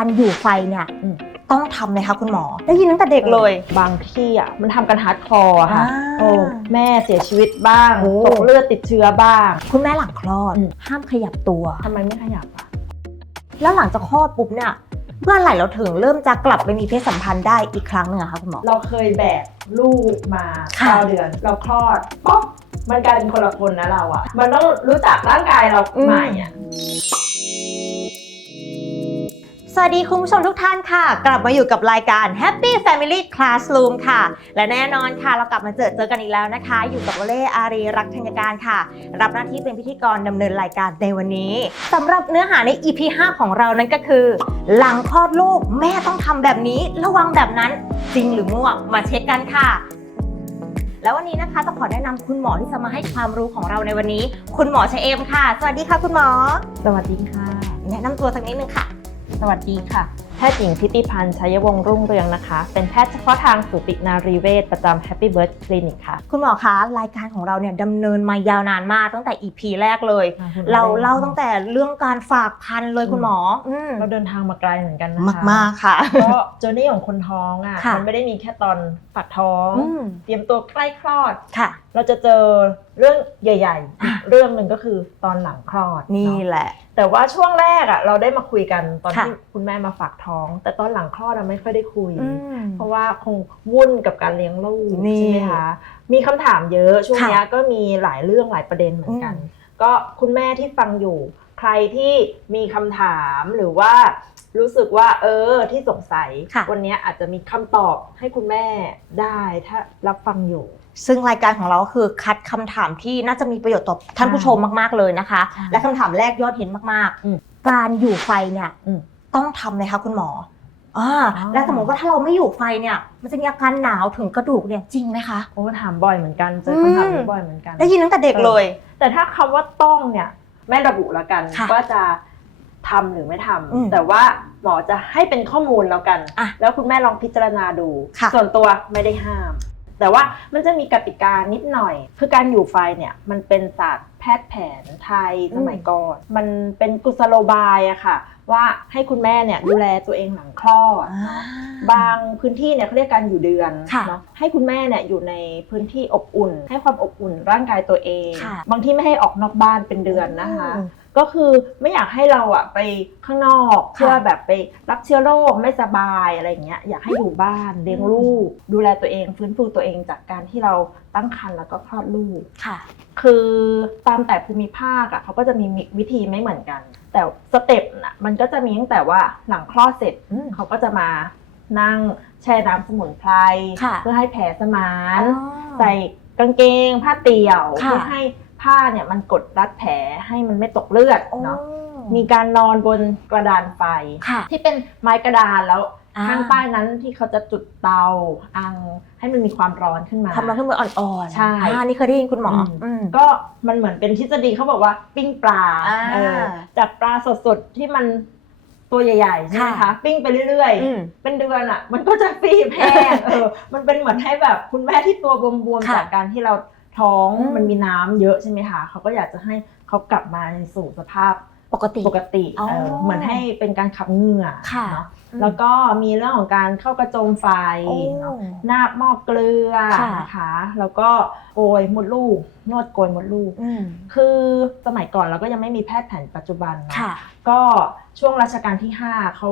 การอยู่ไฟเนี่ยอืมต้องทำเลยคะคุณหมอ ได้ยินตั้งแต่เด็กเลย บางที่อะมันทำกันฮาร์ดคอร์อะค่ะอ่าโอ้แม่เสียชีวิตบ้างโอ้ตกเลือดติดเชื้อบ้าง คุณแม่หลังคลอดอืมห้ามขยับตัวทำไมไม่ขยับอะแล้วหลังจากคลอดปุ๊บเนี่ยเมื่อไหร่เราถึงเริ่มจะกลับไปมีเพศสัมพันธ์ได้อีกครั้งหนึ่งอะคะคุณหมอ เราเคยแบกลูกมาค่ะเก้าเดือน เราคลอดป๊อกมันกลายเป็นคนละคนนะเราอะมันต้องรู้จักร่างกายเราใหม่อะส วัสดีคุณผู้ชมทุกท่านค่ะ กลับมาอยู่กับรายการ Happy Family Classroom ค่ะ และแน่นอนค่ะเรากลับมาเจอเจอกันอีกแล้วนะคะ อยู่กับวเล่อารีรักธัญการค่ะ รับหน้าที่เป็นพิธีกรดำเนินรายการในวันนี้สำหรับเนื้อหาใน EP 5 ของเรานั้นก็คือ หลังคลอดลูกแม่ต้องทำแบบนี้ระวังแบบนั้นจริงหรือมั่วมาเช็คกันค่ะแล้ววันนี้นะคะจะขอแนะนำคุณหมอที่จะมาให้ความรู้ของเราในวันนี้ คุณหมอชเอมค่ะ สวัสดีค่ะคุณหมอ สวัสดีค่ะ แนะนำตัวสักนิดนึงค่ะ สวัสดีค่ะ แพทย์หญิงทิติพันธ์ชัยวงศ์รุ่งเรืองนะคะ เป็นแพทย์เฉพาะทางสูตินารีเวชประจำ Happy Birth Clinic ค่ะ คุณหมอคะรายการของเราเนี่ยดำเนินมายาวนานมากตั้งแต่ EP แรกเลยเราเล่าตั้งแต่เรื่องการฝากคันเลยคุณหมออืมเราเดินทางมาไกลเหมือนกันนะคะมากมากๆค่ะก็เจอร์นี่ของคนท้องอะค่ะ มันไม่ได้มีแค่ตอนฝากท้อง อืมเตรียมตัวใกล้คลอด ค่ะ เราจะเจอเรื่องใหญ่ๆอีกเรื่องหนึ่งก็คือตอนหลังคลอดนี่เนาะแหละ แต่ว่าช่วงแรกอะเราได้มาคุยกันตอนค่ะที่คุณแม่มาฝากท้อง แต่ตอนหลังคลอดเราไม่ค่อยได้คุยอืมเพราะว่าคงวุ่นกับการเลี้ยงลูกนี่ใช่ไหมคะมีคำถามเยอะช่วงค่ะเนี้ยก็มีหลายเรื่องหลายประเด็นเหมือนกันอืมก็คุณแม่ที่ฟังอยู่ ใครที่มีคำถามหรือว่ารู้สึกว่า เออที่สงสัยค่ะวันเนี้ยอาจจะมีคำตอบให้คุณแม่ได้ถ้ารับฟังอยู่ ซึ่งรายการของเราก็คือคัดคำถามที่น่าจะมีประโยชน์ต่อท่านผู้ชมมากๆเลยนะคะ ใช่และคำถามแรกยอดเห็นมากอืมๆ การอยู่ไฟเนี่ยอืมต้องทำเลยคะคุณหมออ่าอ๋อ และสมมติว่าถ้าเราไม่อยู่ไฟเนี่ย มันจะมีอาการหนาวถึงกระดูกเนี่ยจริงไหมคะ โอ้ถามบ่อยเหมือนกันเจอคำถามนี้บ่อยเหมือนกัน ได้ยินตั้งแต่เด็กเลย แต่ถ้าคำว่าต้องเนี่ยแม่ระบุแล้วกันค่ะว่าจะทำหรือไม่ทำอืมแต่ว่าหมอจะให้เป็นข้อมูลแล้วกัน อะแล้วคุณแม่ลองพิจารณาดู ค่ะ ส่วนตัวไม่ได้ห้าม แต่ว่ามันจะมีกติกานิดหน่อย คือการอยู่ไฟเนี่ยมันเป็นศาสตร์แพทย์แผนไทยสมัยก่อน มันเป็นกุศโลบายอะค่ะ ว่าให้คุณแม่เนี่ยดูแลตัวเองหลังคลอดอ่าบางพื้นที่เนี่ยเขาเรียกการอยู่เดือนค่ะเนาะให้คุณแม่เนี่ยอยู่ในพื้นที่อบอุ่น ให้ความอบอุ่นร่างกายตัวเอง ค่ะ บางที่ไม่ให้ออกนอกบ้านเป็นเดือนนะคะ อืม ก็คือไม่อยากให้เราอะไปข้างนอกค่ะเพื่อแบบไปรับเชื้อโรคไม่สบายอะไรอย่างเงี้ยอยากให้อยู่บ้านเลี้ยงลูก ดูแลตัวเองฟื้นฟูตัวเองจากการที่เราตั้งครรภ์แล้วก็คลอดลูกค่ะ คือตามแต่ภูมิภาคอะเขาก็จะมีวิธีไม่เหมือนกัน แต่สเต็ปน่ะมันก็จะมีตั้งแต่ว่าหลังคลอดเสร็จอืมเขาก็จะมานั่งแช่น้ำสมุนไพรค่ะเพื่อให้แผลสมานอ๋อใส่กางเกงผ้าเตี่ยวค่ะเพื่อให้ ผ้าเนี่ยมันกดรัดแผลให้มันไม่ตกเลือดโอ้เนาะมีการนอนบนกระดานไฟค่ะที่เป็นไม้กระดานแล้วอ่าข้างใต้นั้นที่เขาจะจุดเตาอังให้มันมีความร้อนขึ้นมาทำมาขึ้นมาอ่อนๆใช่อ่านี่เคยได้ยินคุณหมออมอืมก็มันเหมือนเป็นทฤษฎีเขาบอกว่าปิ้งปลาอ่าเออจากปลาสดๆที่มันตัวใหญ่ๆใช่ไหมค่ะคะปิ้งไปเรื่อยอืมๆเป็นเดือนอะ มันก็จะฟีบแห้งเออมันเป็นเหมือนให้แบบคุณแม่ที่ตัวบวมๆค่ะจากการที่เรา ท้องอืมมันมีน้ำเยอะใช่ไหมคะเขาก็อยากจะให้เขากลับมาในสู่สภาพปกติปกติอ๋อเออเหมือนให้เป็นการขับเหงื่อค่ะเนาะอืมแล้วก็มีเรื่องของการเข้ากระโจมไฟโอ้เนาะนาบหม้อเกลือค่ะนะคะแล้วก็โกยมดลูกนวดโกยมดลูกอืมคือสมัยก่อนเราก็ยังไม่มีแพทย์แผนปัจจุบันนะค่ะก็ช่วงรัชกาลที่ 5เขา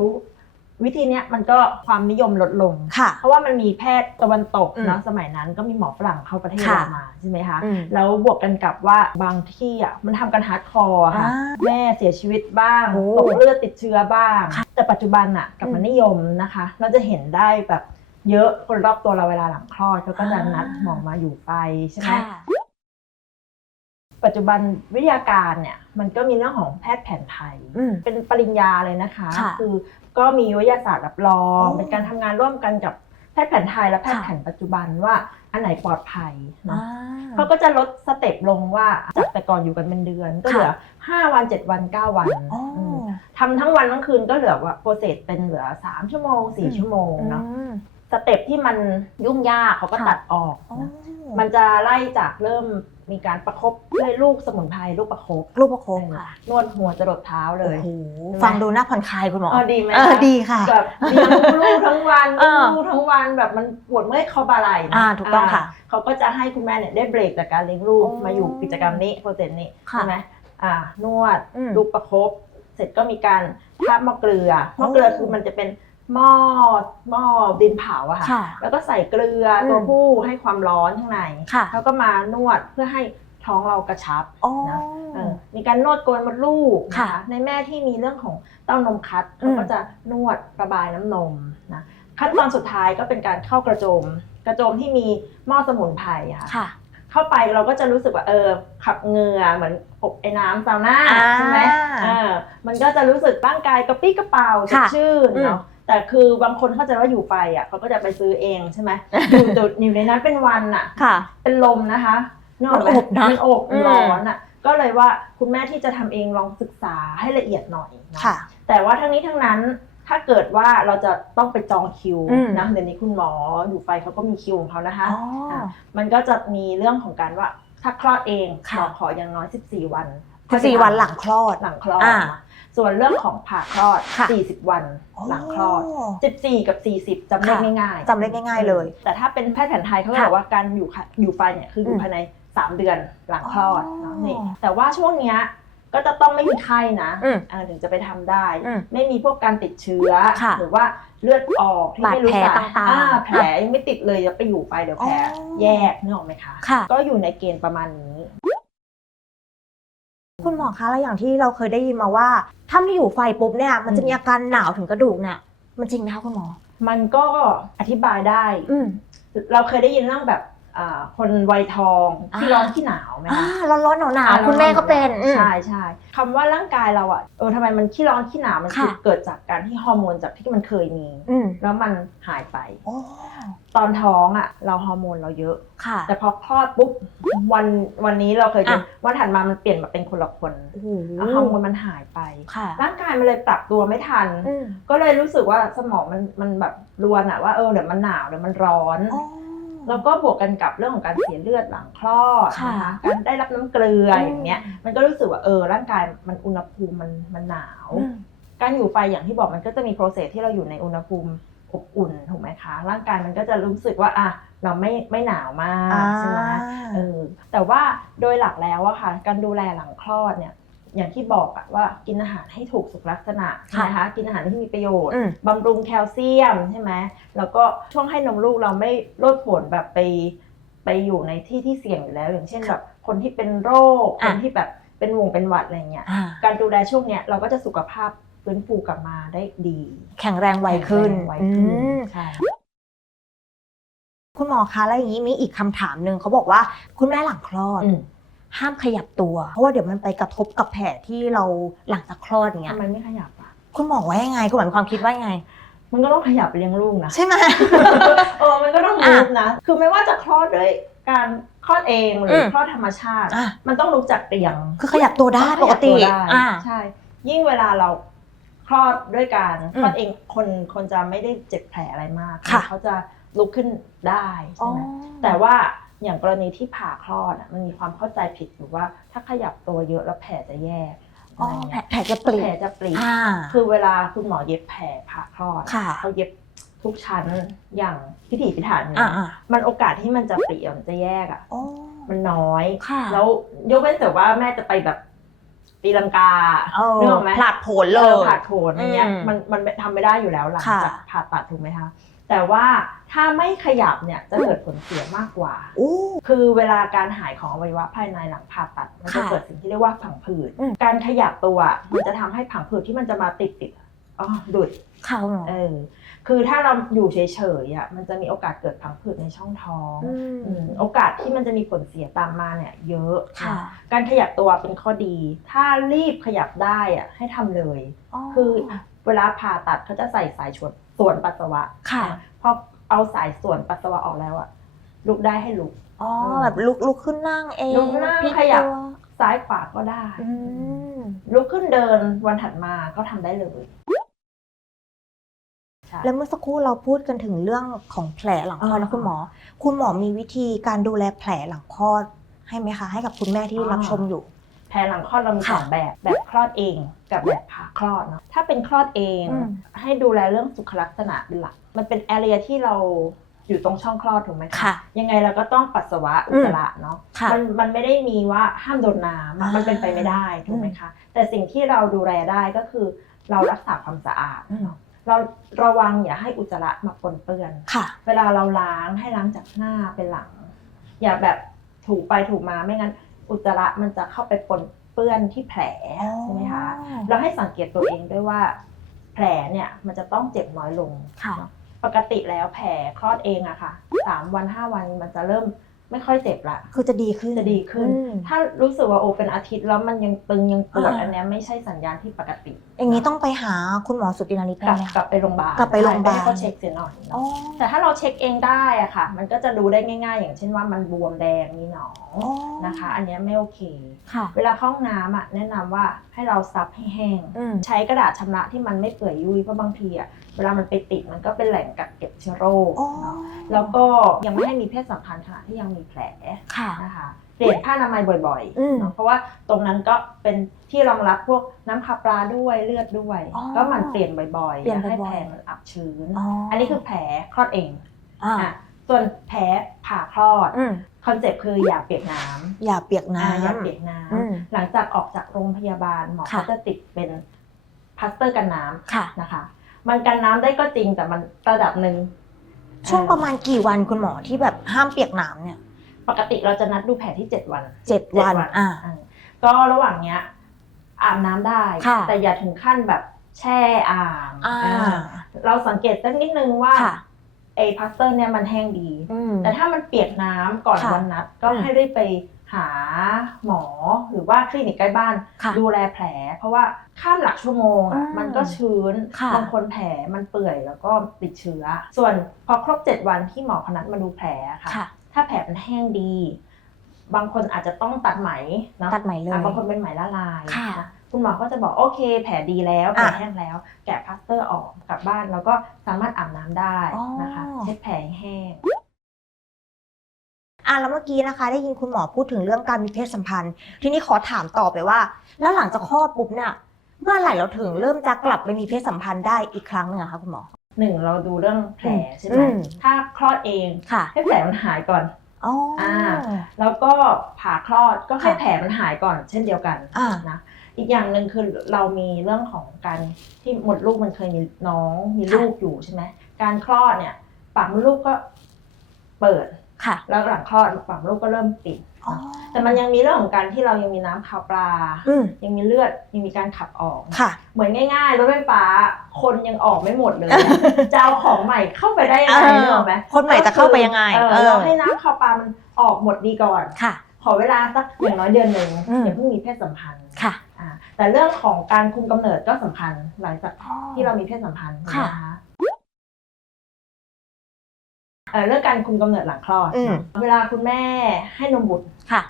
วิธีเนี้ยมันก็ความนิยมลดลง ค่ะ เพราะว่ามันมีแพทย์ตะวันตกอืมเนอะสมัยนั้นก็มีหมอฝรั่งเข้าประเทศค่ะเรามาใช่ไหมคะ อืมแล้วบวกกันกับว่าบางที่อะมันทำกันฮาร์ดคอร์ค่ะ อ่าแม่เสียชีวิตบ้างโอ้ตกเลือดติดเชื้อบ้างค่ะแต่ปัจจุบันอะกลับมาอืมนิยมนะคะ เราจะเห็นได้แบบเยอะคนรอบตัวเราเวลาหลังคลอดเขาก็จะอ่านั นัดหมอมาอยู่ไปใช่ไหม ค่ะปัจจุบันวิทยาการเนี่ยมันก็มีเรื่องของแพทย์แผนไทย อืม เป็นปริญญาเลยนะคะ ค่ะอ ก็มีวิทยาศาสตร์รับรองโอ้เป็นการทำงานร่วมกันกับแพทย์แผนไทยและแพทย์ค่ะแผนปัจจุบันว่าอันไหนปลอดภัยเนาะอ่าเขาก็จะลดสเต็ปลงว่าจากแต่ก่อนอยู่กันเป็นเดือน ก็เหลือ 5 วัน 7 วัน 9 วันอ๋ออมทำทั้งวันทั้งคืนก็เหลือว่าโปรเซสเป็นเหลือ 3 ชั่วโมง 4 ชั่วโมงเนาะอืม สเต็ปที่มันยุ่งยากเขาก็ค่ะตัดออกอ๋อนะมันจะไล่จากเริ่มมีการประคบด้วยลูกสมุนไพรลูกประคบรูปประคบค่ะนวดหัวจรดเท้าเลโอ้ย โหใช่ไหมฟังดูน่าผ่อนคลายคุณหมอเออดีไหมเออคะดีค่ะ แบบเลี้ยงลูกทั้งวันเออ ลูกทั้งวันแบบมันปวดเมื่อยคอบ่าไหล่นะอ่าถูกต้องค่ะเขาก็จะให้คุณแม่เนี่ยได้เบรกจากการเลี้ยงลูกอ๋อมาอยู่กิจกรรมนี้โปรเจกต์นี้ค่ะใช่ไหมอ่านวดอืมลูกประคบ เสร็จก็มีการทาบหม้อเกลือหม้อเกลือคือมันจะเป็น หม้อหม้อดินเผาอะค่ะค่ะแล้วก็ใส่เกลืออมตัวผู้ให้ความร้อนข้างในค่ะแล้วก็มานวดเพื่อให้ท้องเรากระชับอ๋อนะเออมีการนวดโกนมดลูกนค่ะในแม่ที่มีเรื่องของเต้านมคัดอืเขามก็จะนวดระบายน้ำนมนะขั้นตอนสุดท้ายก็เป็นการเข้ากระโจม กระโจมที่มีหม้อสมุนไพรอะค่ะค่ะเข้าไปเราก็จะรู้สึกว่าเออขับเหงื่อเหมือนอบไอ้น้ำซาวน่าอ่าใช่ไหมเออมันก็จะรู้สึกร่างกายกระปี้กระเป๋าสดค่ะชื่นอืมเนาะ แต่คือบางคนเข้าใจว่าอยู่ไปอะเขาก็จะไปซื้อเองใช่ไหมอยู่จุดอยู่ในนั้นเป็นวันอะ ค่ะ เป็นลมนะคะนึกกไหมันอบนะมันอบอืม ร้อนอะ ก็เลยว่าคุณแม่ที่จะทำเองลองศึกษาให้ละเอียดหน่อยนะ ค่ะ แต่ว่าทั้งนี้ทั้งนั้นถ้าเกิดว่าเราจะต้องไปจองคิวอืม นะเดี๋ยวนี้คุณหมออยู่ไฟเขาก็มีคิวของเขานะคะ อ๋ออะมันก็จะมีเรื่องของการว่าถ้าคลอดเองค่ะหมอขออย่างน้อย 14 วันคือสี่วันหลังคลอด หลังคลอดอ่านะ ส่วนเรื่องของผ่าคลอด ค่ะ40 วันหลังคลอด 14 กับ 40จำเลขค่ะ ง่ายๆจำเลขง่าย ๆเลย แต่ถ้าเป็นแพทย์แผนไทยเขาก็ค่ะบอกว่าการอยู่ค่ะอยู่ไฟเนี่ยคืออยู่อืมภายใน 3 เดือนหลังคลอดอ๋อเนาะนี่แต่ว่าช่วงเนี้ยก็จะต้องไม่มีไข้นะอืมเออถึงจะไปทำได้ อืมไม่มีพวกการติดเชื้อ ค่ะหรือว่าเลือดออกที่ไม่รู้บาดแผลสาต่างๆอ่แผลยังไม่ติดเลยจะไปอยู่ไปเดี๋ยวแผลอ๋อ แยกนึกออกไหมคะ ค่ะ ก็อยู่ในเกณฑ์ประมาณนี้ คุณหมอคะแล้วอย่างที่เราเคยได้ยินมาว่า ถ้าไม่อยู่ไฟปุ๊บเนี่ย มันจะมีอาการหนาวถึงกระดูกเนี่ยมันจริงไหมคะคุณหมอ มันก็อธิบายได้ อืม เราเคยได้ยินเรื่องแบบอ่า คนวัยทองที่อ่าร้อนที่หนาวไหมอ่าคะร้อนร้อนหนาวหนาวๆคุณแม่ก็เป็นอืมใช่ใช่คำว่าร่างกายเราอะเออทำไมมันขี้ร้อนขี้หนาวมันคือค่ะเกิดจากการที่ฮอร์โมนจากที่มันเคยมีอืมแล้วมันหายไปโอ้ตอนท้องอะ เราฮอร์โมนเราเยอะค่ะแต่พอคลอดปุ๊บวันวันนี้เราเคยเจออะวันถัดมามันเปลี่ยนมาเป็นคนละคนโอ้โหแล้วฮอร์โมนมันหายไปค่ะร่างกายมันเลยปรับตัวไม่ทันอืมก็เลยรู้สึกว่าสมองมันมันแบบรวนอะว่าเออเดี๋ยวมันหนาวเดี๋ยวมันร้อนอ๋อ แล้วก็บวกกันกับเรื่องของการเสียเลือดหลังคลอดค่ะนะคะการได้รับน้ำเกลืออืมอย่างเงี้ย มันก็รู้สึกว่าเออร่างกายมันอุณหภูมิมันมันหนาวอืมการอยู่ไฟอย่างที่บอกมันก็จะมีโปรเซสที่เราอยู่ในอุณหภูมิอบอุ่นถูกไหมคะ ร่างกายมันก็จะรู้สึกว่าอะเราไม่ไม่หนาวมากอ่าใช่ไหมเออแต่ว่าโดยหลักแล้วอะค่ะ การดูแลหลังคลอดเนี่ย อย่างที่บอกอะว่ากินอาหารให้ถูกสุขลักษณะใช่ไหมคะกินอาหารที่มีประโยชน์อืมบำรุงแคลเซียมใช่ไหมแล้วก็ช่วงให้นมลูกเราไม่โลดโผนแบบไปไปอยู่ในที่ที่เสี่ยงอยู่แล้ว อย่างเช่นแบบคนที่เป็นโรคอะคนที่แบบเป็นวงเป็นหวัดอะไรเงี้ยอ่าการดูแลช่วงเนี้ยเราก็จะสุขภาพฟื้นฟูกลับมาได้ดี แข็งแรงไวขึ้นแข็งแรงไวขึ้นอืมใช่คุณหมอคะแล้วอย่างนี้มีอีกคำถามหนึ่งเขาบอกว่าคุณแม่หลังคลอดอืม ห้ามขยับตัว เพราะว่าเดี๋ยวมันไปกระทบกับแผลที่เราหลังจากคลอดอย่างเงี้ทำยไมไม่ขยับอะคุณหมอว่ายังไงคุณหมอมีความคิดว่ายังไง มันก็ต้องขยับเลี้ยงลูกนะใช่ไหมเออมันก็ต้องอะลุกนะ คือไม่ว่าจะคลอดด้วยการคลอดเองหรืออมคลอดธรรมชาติอะมันต้องลุกจากเตียง คือขยับตัวได้ปกติขยับวได้อ่าใช่ ยิ่งเวลาเราคลอดด้วยการอืมคลอดเองคนคนจะไม่ได้เจ็บแผลอะไรมากค่ะเขาจะลุกขึ้นได้ใช่ไหมอ๋อแต่ว่า อย่างกรณีที่ผ่าคลอดอะมันมีความเข้าใจผิดอยู่ว่า ถ้าขยับตัวเยอะแล้วแผลจะแยกอ๋ออะไรแผลเงี้ยแผลจะเปลี่แผยลนจะปลีอ่าคือเวลาคุณหมอเย็บแผลผ่าคลอดค่ะเขาเย็บทุกชั้นอย่างพิถีพิถันอ่าอ่ามันโอกาสที่มันจะปลีมันจะแยกอะอ๋อมันน้อยค่ะแล้วยกเว้นแต่ว่าแม่จะไปแบบตีลังกาเออนึกออกไหมผลัดโผลเลเอยอผ่าโผนอย่างเงี้ยอืมมันมันทำไม่ได้อยู่แล้วหลังค่ะจากผ่าตัดถูกไหมคะ แต่ว่าถ้าไม่ขยับเนี่ยจะเกิดผลเสียมากกว่าโอ้คือเวลาการหายของอวัยวะภายในหลังผ่าตัดมันจะค่ะเกิดสิ่งที่เรียกว่าผังผืด อืม การขยับตัวมันจะทำให้ผังผืดที่มันจะมาติดติดๆอ๋อดุดค่ะคุณหมอเออ คือถ้าเราอยู่เฉยๆอะมันจะมีโอกาสเกิดผังผืดในช่องท้องอืมอืมโอกาสที่มันจะมีผลเสียตามมาเนี่ยเยอะค่ะนะการขยับตัวเป็นข้อดี ถ้ารีบขยับได้อะให้ทำเลย คือเวลาผ่าตัดเขาจะใส่สายชวน ส่วนปัสสาวะค่ะนะพอเอาสายส่วนปัสสาวะออกแล้วอะลุกได้ให้ลุกอ๋อแบบลุกลุกขึ้นนั่งเองลุกนั่งพลิกขยับตัวซ้ายขวาก็ได้อืมลุกขึ้นเดินวันถัดมาก็ทำได้เลยใช่แล้วเมื่อสักครู่เราพูดกันถึงเรื่องของแผลหลังคลอดนะอ่าคุณหมอ คุณหมอมีวิธีการดูแลแผลหลังคลอดให้ไหมคะ ให้กับคุณแม่ที่อ่ารัรับชมอยู่ แผลหลังคลอดเรามีค่ะสองแบบแบบคลอดเองกับแบบผ่าคลอดเนาะถ้าเป็นคลอดเองอืมให้ดูแลเรื่องสุขลักษณะเป็นหลัก มันเป็นแอเรียที่เราอยู่ตรงช่องคลอดถูกไหมค่ะยังไงเราก็ต้องปัสสาวะอุจจาระเนาะค่ะมันมันไม่ได้มีว่าห้ามโดนน้ำอะอ่ามัมันเป็นไปไม่ได้ถูกไหมคะ แต่สิ่งที่เราดูแลได้ก็คือเรารักษาความสะอาดอืมเนาะเราระวังอย่าให้อุจจาระมาปนเปื้อนค่ะเวลาเราล้างให้ล้างจากหน้าเป็นหลัง อย่าแบบถูไปถูมาไม่งั้น อุจจาระมันจะเข้าไปปนเปื้อนที่แผลใช่ไหมคะเราให้สังเกตตัวเองด้วยว่าแผลเนี่ยมันจะต้องเจ็บน้อยลงค่ะเนอะปกติแล้วแผลคลอดเองอะค่ะสามวันห้าวันมันจะเริ่มไม่ค่อยเจ็บละ คือจะดีขึ้น จะดีขึ้นอืมถ้ารู้สึกว่าโอเป็นอาทิตย์แล้วมันยังตึงยังปวดอ่าอันเนี้ยไม่ใช่สัญญาณที่ปกติ อย่างนี้ต้องไปหาคุณหมอสุตินารีกได้ลับไหมกลัคะบไปโรงพยาบาลกลับไปโรงพยาบาล ให้เขาเช็คเสียหน่อยเนอะอ๋อแต่ถ้าเราเช็คเองได้อะค่ะ มันก็จะดูได้ง่าย ๆ อย่างเช่นว่ามันบวมแดงมีหนองอ๋อนะคะ อันเนี้ยไม่โอเค ค่ะ เวลาเข้าห้องน้ำอะแนะนำว่าให้เราซับให้แห้ง อืม ใช้กระดาษชำระที่มันไม่เปื่อยยุ่ยเพราะบางทีอะเวลามันไปติดมันก็เป็นแหล่งกักเก็บเชื้อโรคอ๋อเนาะแล้วก็ยังไม่ให้มีเพศสัมพันธ์ขณะที่ยังมีแผลค่ะ นะคะ เปลี่ยนผ้าอนามัยบ่อยอืม ๆเนาะเพราะว่าตรงนั้นก็เป็นที่รองรับพวกน้ำคาปลาด้วยเลือดด้วย อ๋อก็หมันเปลี่ยนบ่อยๆเปลี่ยนอาให้บ่อยๆแผลมันอับชื้นอ๋ออันนี้คือแผลคลอดเองอ่าอะส่วนแผลผ่าคลอดอืมคอนเซ็ปต์คืออย่าเปียกน้ำอย่าเปียกอ่าน้ำอย่าเปียกน้อืมำหลังจากออกจากโรงพยาบาลหมอค่ะเขาจะติดเป็นพลาสเตอร์กันน้ำค่ะ นะคะ มันกันน้ำได้ก็จริงแต่มันระดับหนึ่งช่วงเอ่อประมาณกี่วันคุณหมอที่แบบห้ามเปียกน้ำเนี่ย ปกติเราจะนัดดูแผลที่ 7 วันเจ็ดวันอ่าอ่า ก็ระหว่างเนี้ยอาบน้ำได้ ค่ะแต่อย่าถึงขั้นแบบแช่อ่างอ่า อ่าเราสังเกตสักนิดนึงว่าค่ะ ไอ้พลาสเตอร์เนี่ยมันแห้งดี อืม แต่ถ้ามันเปียกน้ำก่อนค่ะวันนัดก็อืมให้รีบไปหาหมอหรือว่าคลินิกใกล้บ้าน ค่ะดูแลแผล เพราะว่าข้ามหลักชั่วโมงอือะมมันก็ชื้นค่ะ บางคนแผลมันเปื่อยแล้วก็ติดเชื้อ ส่วนพอครบ 7 วันที่หมอเขานัดมาดูแผลอะค่ะ ค่ะ ถ้าแผลมันแห้งดี บางคนอาจจะต้องตัดไหมเนาะตัดไหมเลยอะบางคนเป็นไหมละลายค่ะนคุณหมอก็จะบอกโอเค แผลดีแล้วแผลอะแห้งแล้ว แกะพลาสเตอร์ออกกลับบ้าน แล้วก็สามารถอาบน้ำได้อ๋อนะคะเช็ดแผลให้แห้งอะแล้วเมื่อกี้นะคะ ได้ยินคุณหมอพูดถึงเรื่องการมีเพศสัมพันธ์ ทีนี้ขอถามต่อไปว่า แล้วหลังจากคลอดปุ๊บเนี่ยเมื่อไหร่เราถึงเริ่มจะกลับไปมีเพศสัมพันธ์ได้อีกครั้งหนึ่งอะคะคุณหมอ หนึ่งเราดูเรื่องแผลใช่ไหมอืมถ้าคลอดเองค่ะให้แผลมันหายก่อนอ๋ออาแล้วก็ผ่าคลอดก็ให้ค่ะแผลมันหายก่อน เช่นเดียวกันอ่านะอีกอย่างหนึ่งคือเรามีเรื่องของการที่มดลูกมันเคยมีน้องมีลูกอยู่ใช่ไหมการคลอดเนี่ยปากมดลูกก็เปิดค่ะแล้วหลังคลอดปากมดลูกก็เริ่มปิดอ๋อ แต่มันยังมีเรื่องของการที่เรายังมีน้ำขาวปลาอืมยังมีเลือดยังมีการขับออกค่ะ เหมือนง่ายๆรถไฟฟ้า คนยังออกไม่หมดเลยอะจะเอาของใหม่เข้าไปได้ยังไงเออนึกออกไหมคนใหม่จะเข้าไปยังไงเออเออเราให้น้ำข้าวปลามันออกหมดดีก่อนค่ะ ขอเวลาสักอย่างน้อยเดือนหนึ่งอืมอย่าเพิ่งมีเพศสัมพันธ์ค่ะอ่าแต่เรื่องของการคุมกำเนิดก็สำคัญหลังจากที่เรามีเพศสัมพันธ์ค่ะนะคะ เอ่อเรื่องการคุมกำเนิดหลังคลอดอืมเวลาคุณแม่ให้นมบุตรค่ะ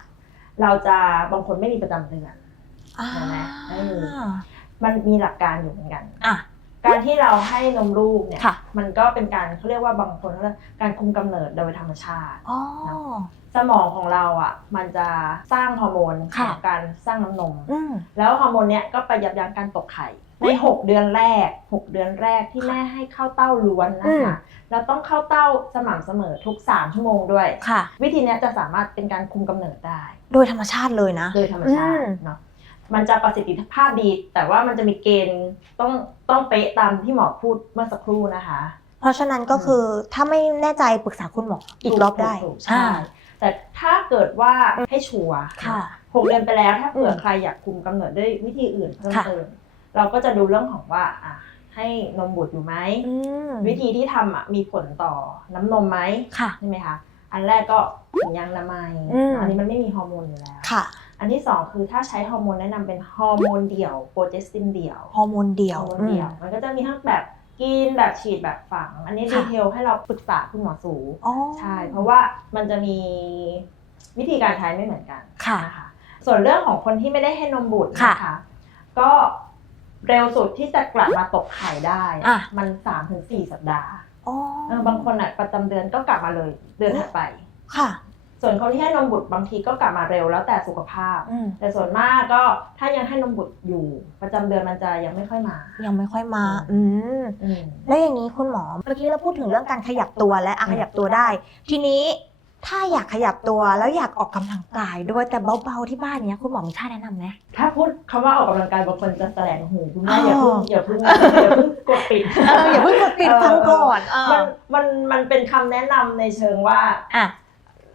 เราจะบางคนไม่มีประจำเดือนอ่าใช่ไหมเออมันมีหลักการอยู่เหมือนกันอะการที่เราให้นมลูกเนี่ยค่ะมันก็เป็นการเขาเรียกว่าบางคนเขาเรียกการคุมกำเนิดโดยธรรมชาติอ๋อสมองของเราอะ มันจะสร้างฮอร์โมนขค่ะองการสร้างน้ำนมอืมแล้วฮอร์โมนเนี้ยก็ไปยับยั้งการตกไข่ใน 6 เดือนแรก 6 เดือนแรกที่แม่ให้เข้าเต้าล้วนนะคะ เราต้องเข้าเต้าสม่ำเสมอทุก 3 ชั่วโมงด้วย ค่ะ วิธีเนี้ยจะสามารถเป็นการคุมกำเนิดได้ โดยธรรมชาติเลยนะ โดยธรรมชาติอืม เนาะมันจะประสิทธิภาพดี แต่ว่ามันจะมีเกณฑ์ต้องต้องเป๊ะตามที่หมอพูดเมื่อสักครู่นะคะ เพราะฉะนั้นก็คือถ้าไม่แน่ใจปรึกษาคุณหมออีกรอบได้ถูกๆใช่แต่ถ้าเกิดว่าให้ชัวร์ค่ะหกเดือนไปแล้วถ้าเผื่ออมใครอยากคุมกำเนิดด้วยวิธีอื่นเพิ่มค่ะ เติมเราก็จะดูเรื่องของว่าอะ ให้นมบุตรอยู่ไหมอืมวิธีที่ทำอะมีผลต่อน้ำนมไหมค่ะใช่ไหมคะอันแรกก็ถุงยางอนามัยอืมอันนี้มันไม่มีฮอร์โมนอยู่แล้วค่ะ อันที่สองคือถ้าใช้ฮอร์โมนแนะนำเป็นฮอร์โมนเดี่ยวโปรเจสตินเดี่ยวฮอร์โมนเดียวฮอร์โมนเดี่ยวมันก็จะมีทั้งแบบกินแบบฉีดแบบฝัง อันนี้ค่ะดีเทลให้เราปรึกษาคุณหมอสูอ๋อใช่เพราะว่ามันจะมีวิธีการใช้ไม่เหมือนกันค่ะนะคะส่วนเรื่องของคนที่ไม่ได้ให้นมบุตรค่ะนะคะก็ เร็วสุดที่จะกลับมาตกไข่ได้อะ มัน3าถึงสสัปดาห์อ๋อเออบางคนอะประจำเดือนก็กลับมาเลย เดือนถัดไป ค่ะ ส่วนคนที่ให้นมบุตรบางทีก็กลับมาเร็วแล้วแต่สุขภาพ อืมแต่ส่วนมากก็ถ้ายังให้นมบุตรอยู่ ประจำเดือนมันจะยังไม่ค่อยมา ยังไม่ค่อยมา อือืมอืม แล้วอย่างนี้คุณหมอ เมื่อกี้เราพูดถึงเรื่องการขยับตัวและอะอืม ขยับตัวได้ ทีนี้ ถ้าอยากขยับตัวแล้วอยากออกกำลังกายด้วยแต่เบาๆที่บ้านเนี้ยคุณหมอมีท่าแนะนำไหม ถ้าพูดคำว่าออกกำลังกายบางคนจะแสลงหูคุณอ๋แม่ออย่าเพิ่งอย่าเพิ่งอย่าเพิ่งกดปิดเอออย่าเพิ่งกดปิดฟังก่อนเอมัอนมันมันเป็นคำแนะนำในเชิงว่า อะ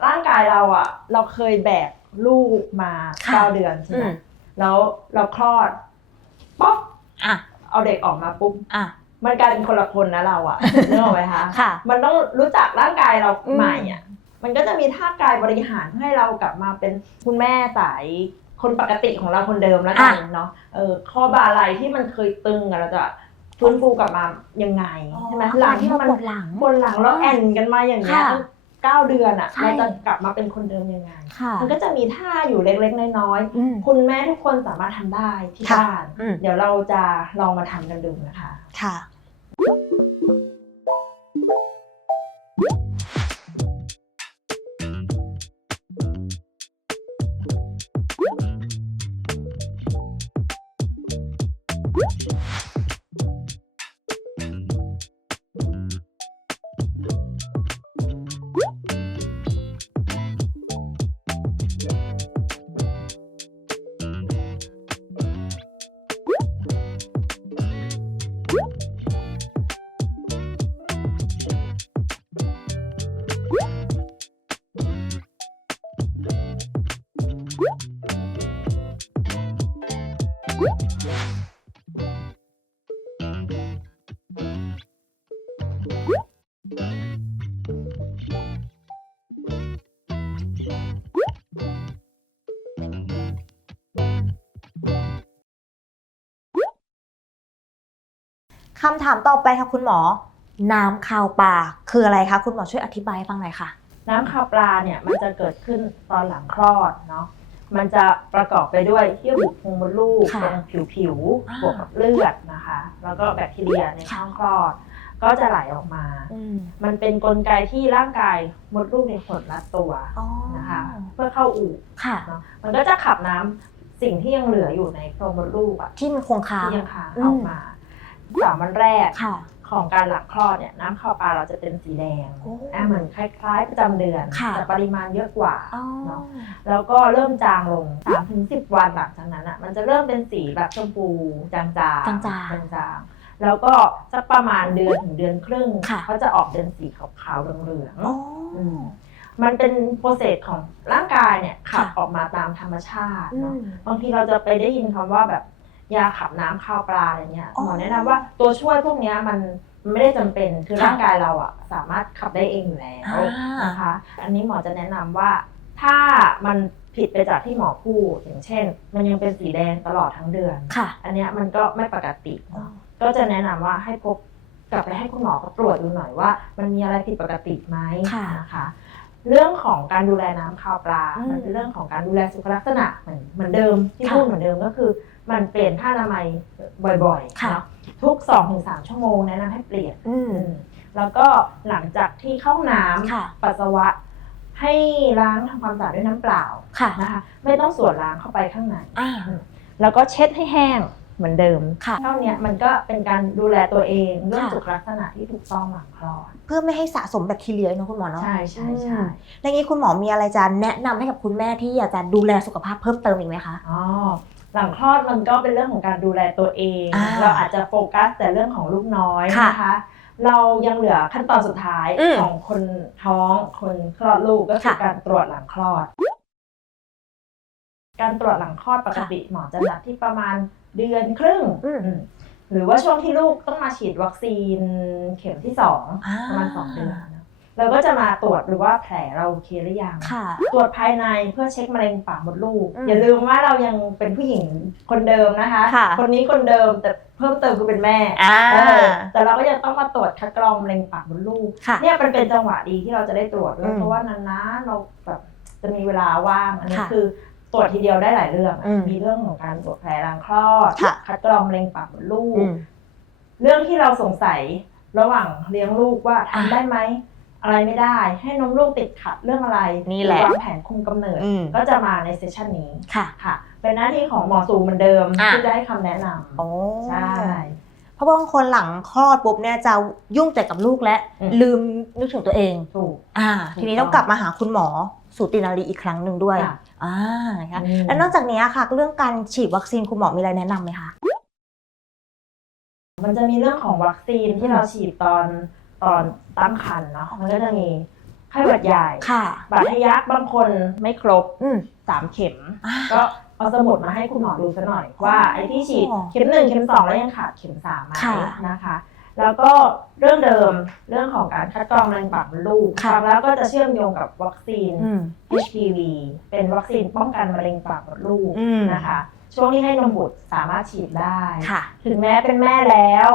ร่างกายเราอะ เราเคยแบกลูกมาค่ะ เก้าเดือนใช่ไหอืมมแล้วเราคลอดป๊อกอะเอาเด็กออกมาปุ๊บอะมันกลายเป็นคนละคนนะเราอะนึกออกไหมคะ ค่ะ มันต้องรู้จักร่างกายเราอืมใหม่อะ มันก็จะมีท่ากายบริหารให้เรากลับมาเป็นคุณแม่สายคนปกติของเราคนเดิมแล้วกันเนาะเออข้อบาไหลที่มันเคยตึงอะเราจะฟื้นฟูกลับมายังไงใช่ไหมหลังที่เรามันปวดหลังบนหลังเราแอนกันมาอย่างเงี้ยค่ะตั้งเก้าเดือนอะใช่เราจะกลับมาเป็นคนเดิมยังไงค่ะมันก็จะมีท่าอยู่เล็กๆน้อยอืมๆคุณแม่ทุกคนสามารถทำได้ที่ค่ะบ้านอืมเดี๋ยวเราจะลองมาทำกันดูนะคะ ค่ะ คำถามต่อไปค่ะคุณหมอ น้ำคาวปลาคืออะไรคะคุณหมอช่วยอธิบายให้ฟังหน่อยค่ะ น้ำคาวปลาเนี่ยมันจะเกิดขึ้นตอนหลังคลอดเนาะ มันจะประกอบไปด้วยเยื่อบุโพรงมดลูกค่ะตรงผิวผิวๆอ่าบวกกับเลือดนะคะ แล้วก็แบคทีเรียในช่องคลอด ก็จะไหลออกมาอืมมันเป็นกลไกที่ร่างกายมดลูกในขดรัดตัวอ๋อนะคะเพื่อเข้าอู่ค่ะเนาะมันก็จะขับน้ำสิ่งที่ยังเหลืออยู่ในโพรงมดลูกอะที่มันคงค้างที่ยังค้างอืมออกมาสามวันแรกค่ะของการหลังคลอดเนี่ยน้ำข้าวปลาเราจะเป็นสีแดงโอ้อะเหมือนคล้ายๆ ประจำเดือนค่ะแต่ปริมาณเยอะกว่าอ๋อเนาะแล้วก็เริ่มจางลง3ถึง10 วันหลังจากนั้นอะมันจะเริ่มเป็นสีแบบชมพูจางๆจางๆจางๆ แล้วก็สักประมาณเดือนถึงเดือนครึ่งค่ะ เขาจะออกเป็นสีขาวๆเหลืองอ๋อๆอืมมันเป็นโปรเซสของร่างกายเนี่ยขับค่ะ ออกมาตามธรรมชาติอืเนาะมบางทีเราจะไปได้ยินคำว่าแบบยาขับน้ำข้าวปลาอะไรเงี้ยอ๋อหมอแนะนำว่าตัวช่วยพวกเนี้ยมันมันไม่ได้จำเป็นคือค่ะร่างกายเราอะสามารถขับได้เองอยู่แล้วอ่าน นะคะ อันนี้หมอจะแนะนำว่า ถ้ามันผิดไปจากที่หมอพูดอย่างเช่น มันยังเป็นสีแดงตลอดทั้งเดือน ค่ะอันเนี้ยมันก็ไม่ปกติเนาะ ก็จะแนะนำว่าให้พบกลับไปให้คุณหมอเขาตรวจดูหน่อยว่า มันมีอะไรผิดปกติไหมค่ะนะคะ เรื่องของการดูแลน้ำข้าวปลา อืมมันเป็นเรื่องของการดูแลสุขลักษณะเหมือนเหมือนเดิมที่ค่ะพูดเหมือนเดิมก็คือ มันเปลี่ยนท่าอนามัยบ่อยๆค่ะ เนาะทุก2-3ชั่วโมงแนะนำให้เปลี่ยนอืมแล้วก็หลังจากที่เข้าน้ค่ะำปัสสาวะ ให้ล้างทำความสะอาดด้วยน้ำเปล่าค่ะนะคะ ไม่ต้องส่วนล้างเข้าไปข้างใน อ่า แล้วก็เช็ดให้แห้ง เหมือนเดิมค่ะเท่าเนี้ยมันก็เป็นการดูแลตัวเองเรื่องค่ะสุขลักษณะที่ถูกต้องหลังคลอดเพื่อไม่ให้สะสมแบคทีเรียเนอะคุณหมอเนาะใช่ใช่ใช่อืมแล้วงี้คุณหมอมีอะไรจะแนะนำให้กับคุณแม่ที่อยากจะดูแลสุขภาพเพิ่มเติมอีกไหมคะอ๋อหลังคลอดมันก็เป็นเรื่องของการดูแลตัวเองอ่าเราอาจจะโฟกัสแต่เรื่องของลูกน้อยค่ะนะคะเรายังเหลือขั้นตอนสุดท้ายอืมของคนท้องคนคลอดลูกก็คือค่ะการตรวจหลังคลอด การตรวจหลังคลอดปกติหมอจะนัดที่ประมาณ เดือนครึ่งอืมอืมหรือว่าช่วงที่ลูกต้องมาฉีดวัคซีนเข็มที่สองอ่าประมาณสองเดือนนะเราก็จะมาตรวจดูว่าแผลเราโอเคหรือยังค่ะตรวจภายในเพื่อเช็คมะเร็งปากมดลูกอืมอย่าลืมว่าเรายังเป็นผู้หญิงคนเดิมนะคะค่ะคนนี้คนเดิมแต่เพิ่มเติมคือเป็นแม่อ่าเออแต่เราก็ยังต้องมาตรวจคัดกรองมะเร็งปากมดลูกค่ะเนี่ยมันเป็นจังหวะดีที่เราจะได้ตรวจด้วอืยมเพราะว่านานๆเราแบบจะมีเวลาว่าง อันนี้ค่ะคือ ตรวจทีเดียวได้หลายเรื่อง อืมมีเรื่องของการตรวจแผลรังคลอด ค่ะ คัดกรองมะเร็งปากมดลูก อืม เรื่องที่เราสงสัยระหว่างเลี้ยงลูกว่าอะทำได้ไหม อะไรไม่ได้ ให้นมลูกติดขัดเรื่องอะไรนี่แหละวางแผนคุมกำเนิด อืมก็จะมาในเซสชันนี้ค่ะ ค่ะ เป็นหน้าที่ของหมอสูเหมือนเดิมอะ ที่จะให้คำแนะนำโอ้ใช่ เพราะบางคนหลังคลอดปุ๊บเนี่ยจะยุ่งแต่กับลูกและ อืม ลืมนึกถึงตัวเอง ถูก อ่าถูกทีนี้ต้องกลับมาหาคุณหมอ สูตินารีอีกครั้งหนึ่งด้วยค่ะอ่านะคะอืม แล้วนอกจากนี้ค่ะ เรื่องการฉีดวัคซีนคุณหมอมีอะไรแนะนำไหมคะ มันจะมีเรื่องของวัคซีนที่เราฉีดตอนตอนตั้งครรภ์เนาะมันก็จะมีไข้หวัดใหญ่ค่ะ บาดทะยักบางคนไม่ครบอืม สามเข็ม อ่าก็เอาสมุดมาให้คุณหมอดูซะหน่อยว่าไอ้ที่ฉีดอ๋อเข็มหนึ่งเข็มสองแล้วยังขาดเข็มสามไหมค่ะ นะคะ แล้วก็เรื่องเดิมเรื่องของการคัดกรองมะเร็งปากมดลูกค่ะ ฟังแล้วก็จะเชื่อมโยงกับวัคซีน อืม HPV เป็นวัคซีนป้องกันมะเร็งปากมดลูกอืม นะคะ ช่วงที่ให้นมบุตรสามารถฉีดได้ ค่ะ ถึงแม้เป็นแม่แล้ว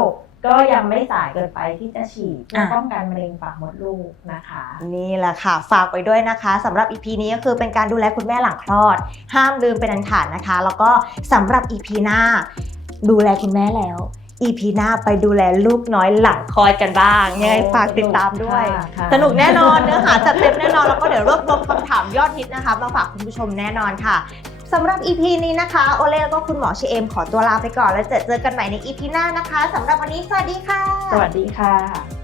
ก็ยังไม่สายเกินไปที่จะฉีดเพื่ออะ ป้องกันมะเร็งปากมดลูกนะคะ นี่แหละค่ะ ฝากไว้ด้วยนะคะสำหรับ EP นี้ก็คือเป็นการดูแลคุณแม่หลังคลอด ห้ามลืมเป็นอันขาดนะคะ แล้วก็สำหรับ EP หน้า ดูแลคุณแม่แล้ว EP หน้าไปดูแลลูกน้อยหลังคลอดกันบ้างยังไงฝากติดตามด้วยค่ะค่ะสนุกแน่นอนเนื้อหาจัดเต็มแน่นอน แล้วก็เดี๋ยวรวบรวมคำถามยอดฮิตนะคะมาฝากคุณผู้ชมแน่นอนค่ะสำหรับ EP นี้นะคะ โอเล่แล้วก็คุณหมอเชเอมขอตัวลาไปก่อนแล้วเจอเจอกันใหม่ใน EP หน้านะคะสำหรับวันนี้สวัสดีค่ะ สวัสดีค่ะ